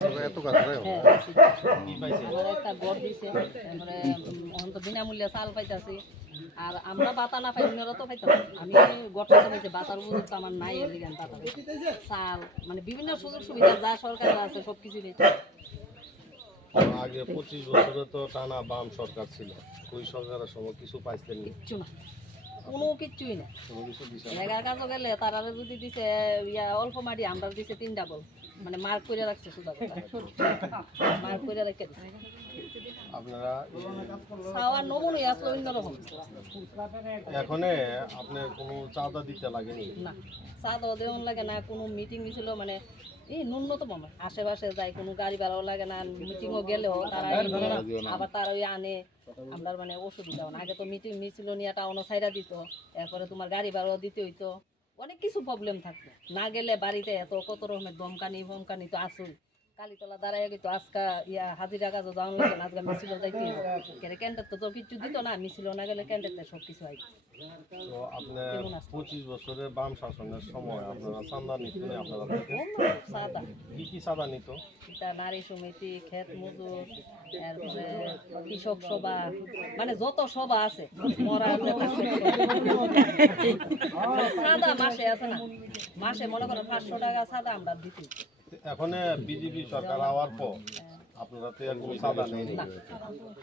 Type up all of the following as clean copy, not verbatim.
একটা গড় দিছে তারপরে এখন তো বিনামূল্যে চাল পাইতেছি আর আমরা বাতা না পাই অন্যরা তো পাইতাম আমি গড়টা চালাইছি বাতার উপর তো আমার নাই এদিকে বাতা চাল মানে বিভিন্ন সুযোগ সুবিধা যা সরকার আছে সব কিছু দিচ্ছে। আগে 25 বছরে তো টানা বাম সরকার ছিল, ওই সরকারের সময় কিছু পাইছেন কিচ্ছু না, কোনো কিচ্ছুই না। জায়গার কাজও গেলে তারা যদি দিছে অল্প মাটি আমরা দিছে 3 ডাবল মানে মার্ক করে রাখছে সুদা মার্ক করে রেখে আপনারা খাওয়ার নমুনাই আসলে অন্যরকম। এখন আপনার কোনো চাঁদা দিতে লাগেনি? না চাঁদাও দেওয়ান লাগে না, কোনো মিটিং দিছিল মানে এই ন্যূনতম আশেপাশে যাই কোনো গাড়ি ভাড়াও লাগে না, মিটিংও গেলেও তারা আবার তারা ওই আনে আমরা মানে অসুবিধা না। আগে তো মিটিং মিছিল নিয়ে টাউনও সাইডা দিত, এরপরে তোমার গাড়ি ভাড়াও দিতে হইতো, অনেক কিছু প্রবলেম থাকতো। না গেলে বাড়িতে এত কত রকমের দমকানি ফমকানি তো আসুই। কালীতলা দাঁড়াই কিন্তু আজকা হাজিরা কাজও যাওয়ান লাগে না, আজকে মিছিল যাইতে ক্যান্টার তো কিছু দিত না, মিছিল না গেলে ক্যান্টারতে সব কিছু হয়। তো আপনার 25 বছরের বাম শাসনের সময় আপনারা চাঁদা নিতেন? আপনারা চাঁদা কি কি চাঁদা নিত? এটা নারী সমিতি, ক্ষেত মজুর, এরপরে কৃষক সভা, মানে যত সভা আছে মরা চাঁদা মাসে আছে না, মাসে মনে করেন 500 টাকা চাঁদা আমরা দিতে। এখন বিজেপি সরকার আওয়ার পর আপনারা তো এরকম চাঁদা নেই?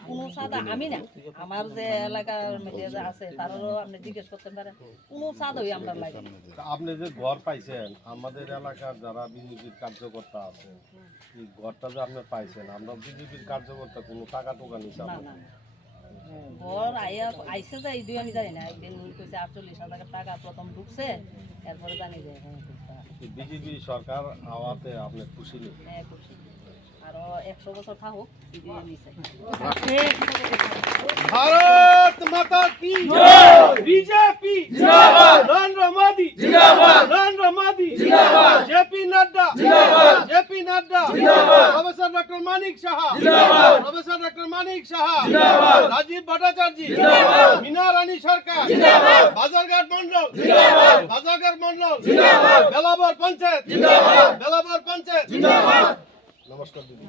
কোনো চাঁদা আমি না, আমার যে এলাকার মিডিয়া যে আছে তারও আপনি জিজ্ঞেস করতে পারেন, কোনো চাঁদাই আমরা লাগে। আপনি যে ঘর পাইছেন, আমাদের এলাকার যারা বিজেপির কার্যকর্তা আছে এই ঘরটা যে আপনি পাইছেন, আমরা বিজেপির কার্যকর্তা কোনো টাকা টোকা নিচ্ছে না না ঘর আইসে যে এই আমি জানি না, একদিন কইছে 48,000 টাকা প্রথম ঢুকছে, এরপরে জানি যে বিজেপি সরকার আওয়াতে আপনি খুশি নেই? হ্যাঁ খুশি, আরো 100 বছর থাকুক দিয়ে নিছে। भारत माता की जय, बीजेपी जिंदाबाद, नरेंद्र मोदी जिंदाबाद, नरेंद्र मोदी जिंदाबाद, जेपी नड्डा जिंदाबाद, जेपी नड्डा जिंदाबाद, प्रोफेसर डॉक्टर मानिक शाह जिंदाबाद, प्रोफेसर डॉक्टर मानिक शाह जिंदाबाद, राजीव भट्टाचार्य जिंदाबाद, मीना रानी सरकार जिंदाबाद, बाजारघाट मंडल जिंदाबाद, बाजारघाट मंडल जिंदाबाद, बेलाबर पंचायत जिंदाबाद, बेलाबर पंचायत जिंदाबाद। नमस्कार दीदी।